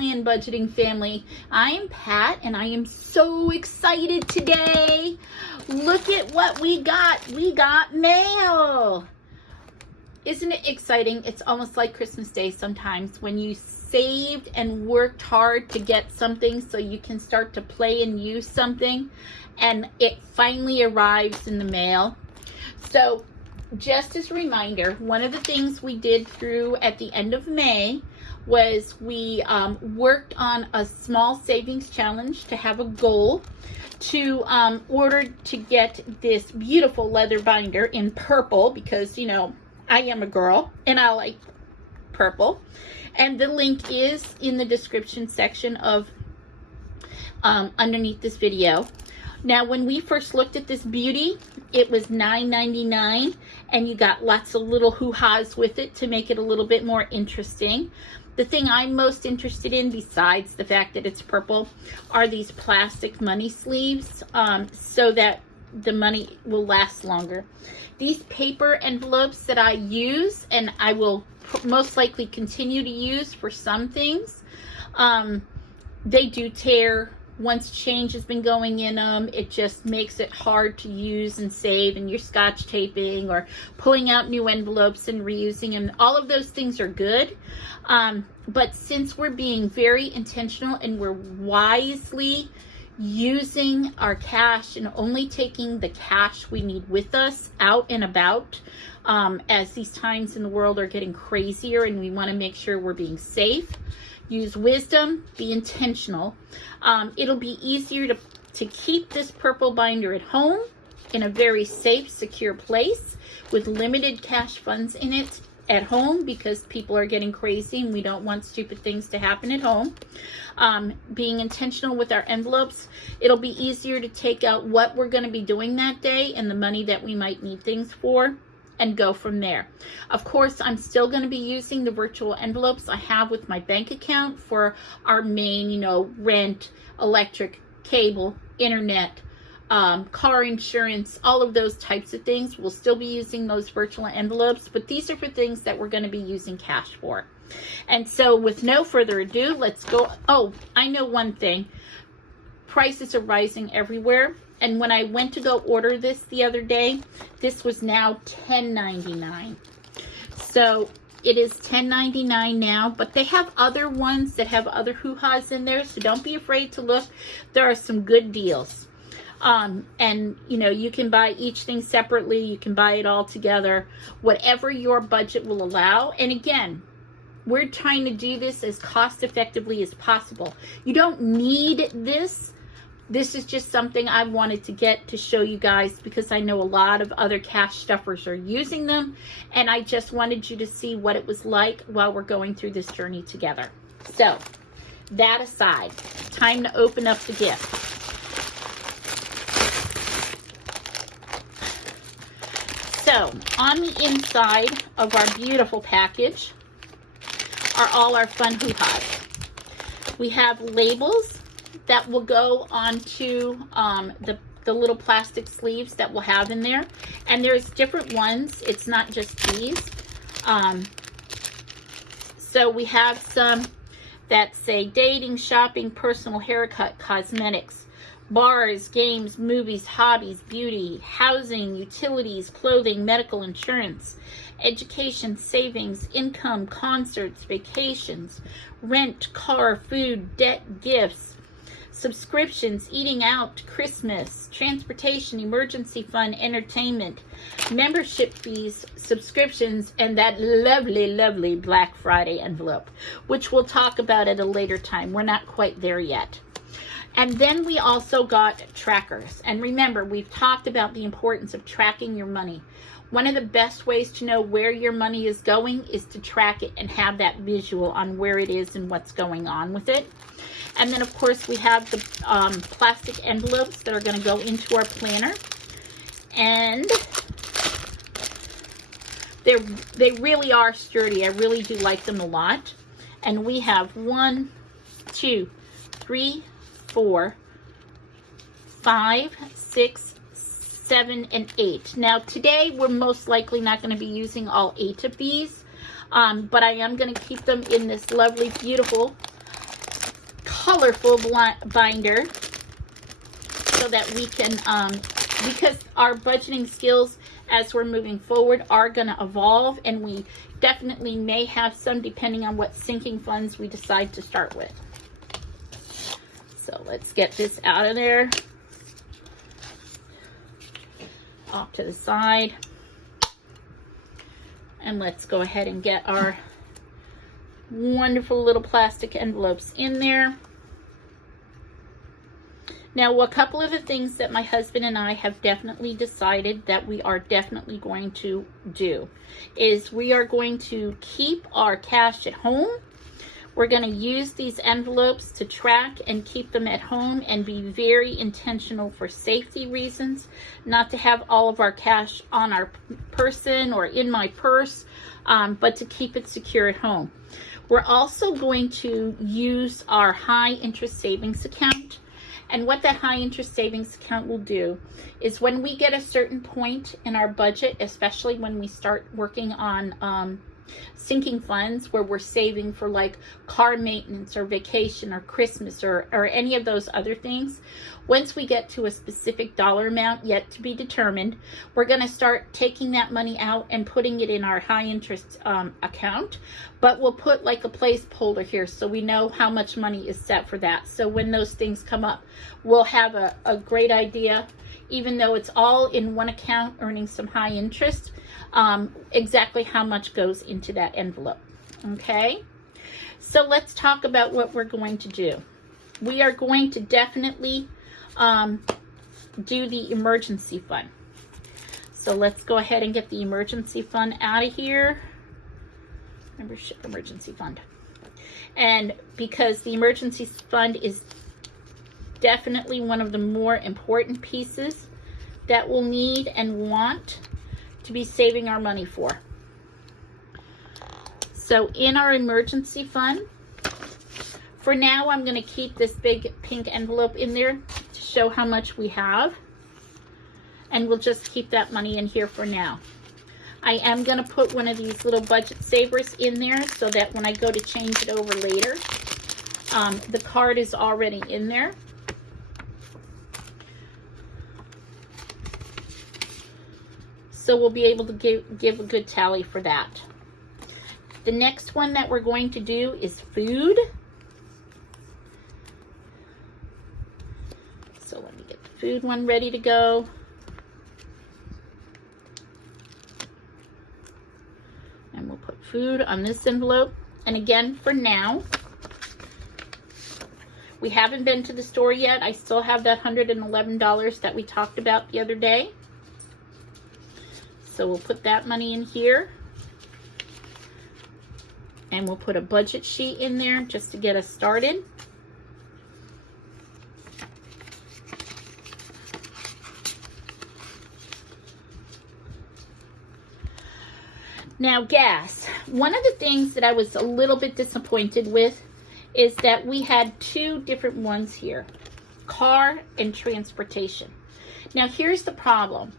Plan Budgeting family. I am Pat and I am so excited today. Look at what we got. We got mail. Isn't it exciting? It's almost like Christmas Day sometimes when you saved and worked hard to get something so you can start to play and use something and it finally arrives in the mail. So just as a reminder, one of the things we did through at the end of May was we worked on a small savings challenge to have a goal to order to get this beautiful leather binder in purple because, you know, I am a girl and I like purple. And the link is in the description section of underneath this video. Now, when we first looked at this beauty, it was $9.99 and you got lots of little hoo-has with it to make it a little bit more interesting. The thing I'm most interested in, besides the fact that it's purple, are these plastic money sleeves so that the money will last longer. These paper envelopes that I use, and I will most likely continue to use for some things, they do tear. Once change has been going in them, it just makes it hard to use and save, and you're scotch taping or pulling out new envelopes and reusing them. All of those things are good. But since we're being very intentional and we're wisely using our cash and only taking the cash we need with us out and about, as these times in the world are getting crazier and we want to make sure we're being safe, use wisdom, be intentional. It'll be easier to keep this purple binder at home in a very safe, secure place with limited cash funds in it at home because people are getting crazy and we don't want stupid things to happen at home. Being intentional with our envelopes, it'll be easier to take out what we're going to be doing that day and the money that we might need things for, and go from there. Of course, I'm still going to be using the virtual envelopes I have with my bank account for our main, you know, rent, electric, cable, internet, car insurance, all of those types of things. We'll still be using those virtual envelopes, but these are for things that we're going to be using cash for. And so with no further ado, let's go. Oh, I know one thing. Prices are rising everywhere. And when I went to go order this the other day, this was now $10.99. So it is $10.99 now, but they have other ones that have other hoo-has in there. So don't be afraid to look. There are some good deals. And you know, you can buy each thing separately. You can buy it all together, whatever your budget will allow. And again, we're trying to do this as cost effectively as possible. You don't need this. This is just something I wanted to get to show you guys because I know a lot of other cash stuffers are using them, and I just wanted you to see what it was like while we're going through this journey together. So, that aside, time to open up the gift. So, on the inside of our beautiful package are all our fun hoo-has. We have labels that will go onto the little plastic sleeves that we'll have in there. And there's different ones. It's not just these. So we have some that say dating, shopping, personal haircut, cosmetics, bars, games, movies, hobbies, beauty, housing, utilities, clothing, medical insurance, education, savings, income, concerts, vacations, rent, car, food, debt, gifts, subscriptions, eating out, Christmas, transportation, emergency fund, entertainment, membership fees, subscriptions, and that lovely, lovely Black Friday envelope, which we'll talk about at a later time. We're not quite there yet. And then we also got trackers. And remember, we've talked about the importance of tracking your money. One of the best ways to know where your money is going is to track it and have that visual on where it is and what's going on with it. And then, of course, we have the plastic envelopes that are going to go into our planner. And they really are sturdy. I really do like them a lot. And we have 1, 2, 3, 4, 5, 6, 7, and 8. Now, today, we're most likely not going to be using all 8 of these. But I am going to keep them in this lovely, beautiful colorful binder so that we can, because our budgeting skills as we're moving forward are going to evolve, and we definitely may have some depending on what sinking funds we decide to start with. So let's get this out of there, off to the side, and let's go ahead and get our wonderful little plastic envelopes in there. Now, a couple of the things that my husband and I have definitely decided that we are definitely going to do is we are going to keep our cash at home. We're going to use these envelopes to track and keep them at home and be very intentional for safety reasons, not to have all of our cash on our person or in my purse, but to keep it secure at home. We're also going to use our high interest savings account. And what that high interest savings account will do is when we get a certain point in our budget, especially when we start working on sinking funds where we're saving for like car maintenance or vacation or Christmas or any of those other things, once we get to a specific dollar amount yet to be determined, we're going to start taking that money out and putting it in our high interest account. But we'll put like a placeholder here so we know how much money is set for that. So when those things come up, we'll have a great idea, even though it's all in one account earning some high interest, exactly how much goes into that envelope. Okay, so let's talk about what we're going to do. We are going to definitely do the emergency fund. So let's go ahead and get the emergency fund out of here. Membership emergency fund. And because the emergency fund is definitely one of the more important pieces that we'll need and want to be saving our money for. So in our emergency fund, for now, I'm going to keep this big pink envelope in there to show how much we have. And we'll just keep that money in here for now. I am going to put one of these little budget savers in there so that when I go to change it over later, the card is already in there. So we'll be able to give a good tally for that. The next one that we're going to do is food. So let me get the food one ready to go. And we'll put food on this envelope. And again, for now, we haven't been to the store yet. I still have that $111 that we talked about the other day. So we'll put that money in here. And we'll put a budget sheet in there just to get us started. Now, gas. One of the things that I was a little bit disappointed with is that we had two different ones here, car and transportation. Now, here's the problem,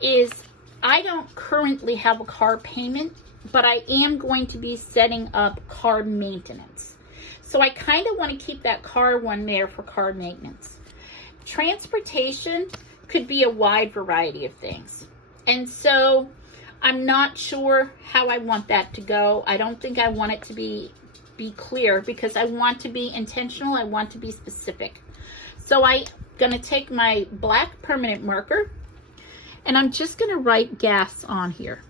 is I don't currently have a car payment, but I am going to be setting up car maintenance. So I kind of want to keep that car one there for car maintenance. Transportation could be a wide variety of things. And so I'm not sure how I want that to go. I don't think I want it to be clear because I want to be intentional. I want to be specific. So I'm going to take my black permanent marker and I'm just going to write gas on here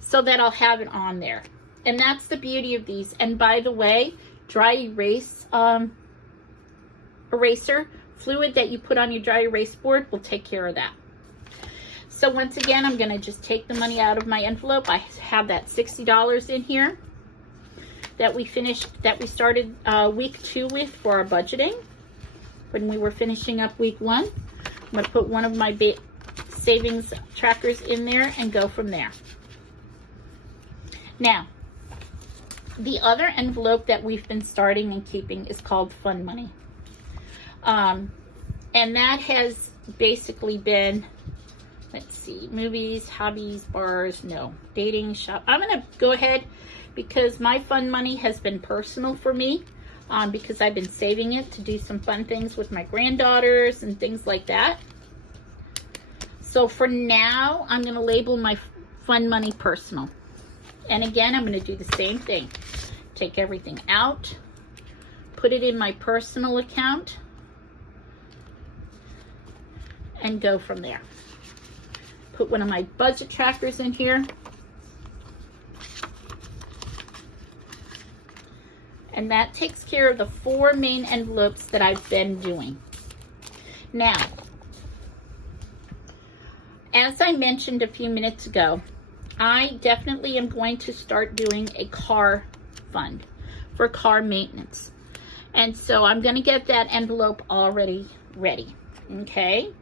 so that I'll have it on there. And that's the beauty of these. And by the way, dry erase eraser fluid that you put on your dry erase board will take care of that. So once again, I'm going to just take the money out of my envelope. I have that $60 in here that we started week 2 with for our budgeting when we were finishing up week 1. I'm going to put one of my savings trackers in there and go from there. Now, the other envelope that we've been starting and keeping is called fun money. And that has basically been, let's see, movies, hobbies, bars, no, dating, shop. I'm going to go ahead because my fun money has been personal for me. because I've been saving it to do some fun things with my granddaughters and things like that. So for now, I'm going to label my fun money personal. And again, I'm going to do the same thing. Take everything out, put it in my personal account, and go from there. Put one of my budget trackers in here. And that takes care of the 4 main envelopes that I've been doing. Now, as I mentioned a few minutes ago, I definitely am going to start doing a car fund for car maintenance. And so I'm going to get that envelope already ready. Okay.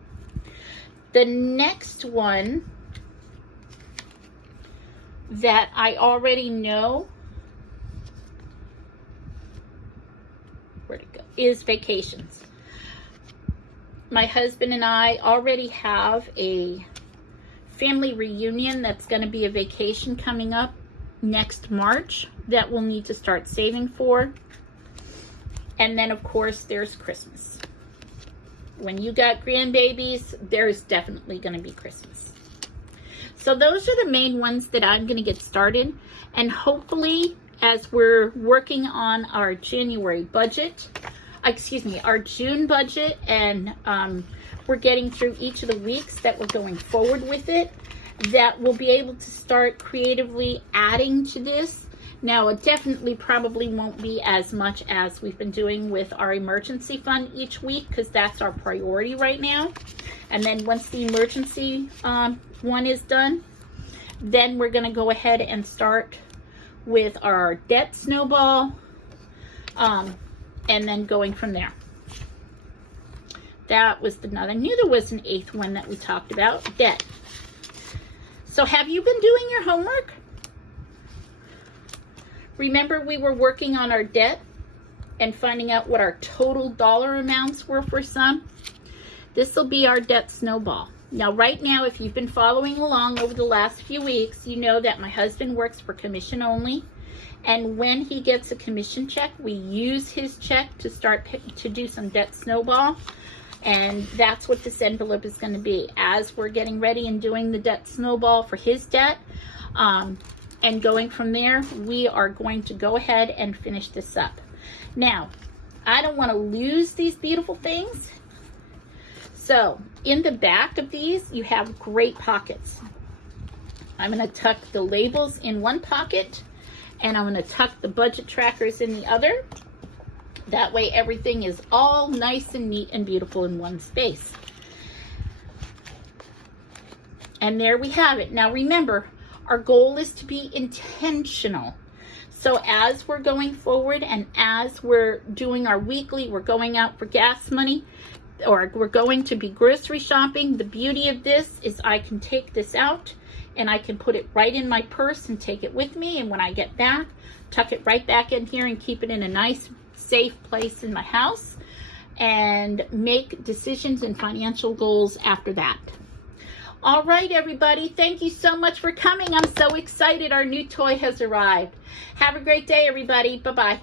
The next one that I already know, where'd it go, is vacations. My husband and I already have a family reunion that's going to be a vacation coming up next March that we'll need to start saving for. And then of course there's Christmas. When you got grandbabies, there's definitely going to be Christmas. So those are the main ones that I'm going to get started. And hopefully, as we're working on our January budget, our June budget, and we're getting through each of the weeks that we're going forward with it, that we'll be able to start creatively adding to this. Now, it definitely probably won't be as much as we've been doing with our emergency fund each week, because that's our priority right now. And then once the emergency one is done, then we're going to go ahead and start with our debt snowball, and then going from there. That was I knew there was an 8th one that we talked about, debt. So have you been doing your homework? Remember, we were working on our debt and finding out what our total dollar amounts were for some. This will be our debt snowball. Now, right now, if you've been following along over the last few weeks, you know that my husband works for commission only. And when he gets a commission check, we use his check to start to do some debt snowball. And that's what this envelope is going to be. As we're getting ready and doing the debt snowball for his debt, and going from there, we are going to go ahead and finish this up. Now, I don't want to lose these beautiful things. So in the back of these, you have great pockets. I'm going to tuck the labels in one pocket, and I'm going to tuck the budget trackers in the other. That way everything is all nice and neat and beautiful in one space. And there we have it. Now remember, our goal is to be intentional. So as we're going forward and as we're doing our weekly, we're going out for gas money, or we're going to be grocery shopping. The beauty of this is I can take this out and I can put it right in my purse and take it with me. And when I get back, tuck it right back in here and keep it in a nice, safe place in my house, and make decisions and financial goals after that. All right, everybody. Thank you so much for coming. I'm so excited. Our new toy has arrived. Have a great day, everybody. Bye-bye.